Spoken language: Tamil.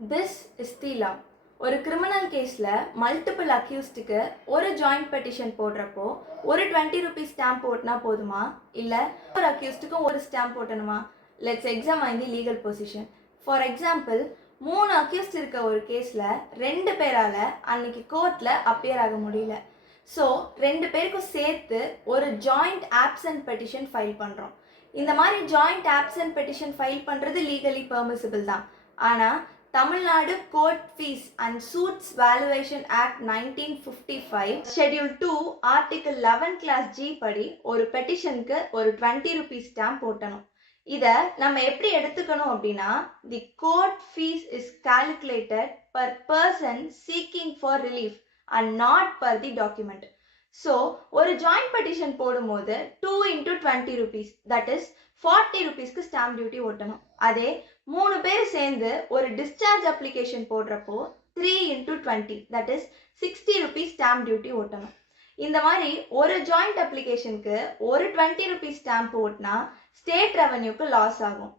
This is the law. ஒரு கிரிமினல் கேஸில் மல்டிபிள் அக்யூஸ்டுக்கு ஒரு ஜாயிண்ட் பெட்டிஷன் போடுறப்போ ஒரு 20 ருபீஸ் ஸ்டாம்ப் போட்டினா போதுமா, இல்லை ஒரு அக்யூஸ்டுக்கும் ஒரு ஸ்டாம்ப் போட்டணுமா? Let's examine the legal position. For example, 3 accused இருக்க ஒரு கேஸில் 2 பேரால் அன்னைக்கு கோர்ட்டில் அப்பியர் ஆக முடியல. ஸோ 2 பேருக்கும் சேர்த்து ஒரு ஜாயிண்ட் ஆப்சன்ட் பெட்டிஷன் ஃபைல் பண்ணுறோம். இந்த மாதிரி ஜாயிண்ட் ஆப்சன்ட் பெட்டிஷன் ஃபைல் பண்ணுறது லீகலி பெர்மிசிபிள் தான். ஆனால் Tamil Nadu court fees and suits valuation act 1955 schedule 2 article 11 clause G படி ஒரு பெட்டிஷனுக்கு ஒரு 20 ருபீஸ் ஸ்டாம்ப் போட்டணும். இதை நம்ம எப்படி எடுத்துக்கணும் அப்படின்னா, the court fees is calculated per person seeking for relief and not per the document. So ஒரு ஜாயிண்ட் பெட்டிஷன் போடும்போது 2 into 20 ருபீஸ், தட் இஸ் 40 ருபீஸ்க்கு ஸ்டாம்ப் டியூட்டி ஓட்டணும். அதே 3 பேர் சேர்ந்து ஒரு டிஸ்சார்ஜ் அப்ளிகேஷன் போடுறப்போ 3 into 20, that is 60 rupees stamp duty ஓட்டணும். இந்த மாதிரி ஒரு ஜாயிண்ட் அப்ளிகேஷனுக்கு ஒரு 20 ருபீஸ் ஸ்டாம்ப் ஓட்டினா ஸ்டேட் ரெவன்யூக்கு லாஸ் ஆகும்.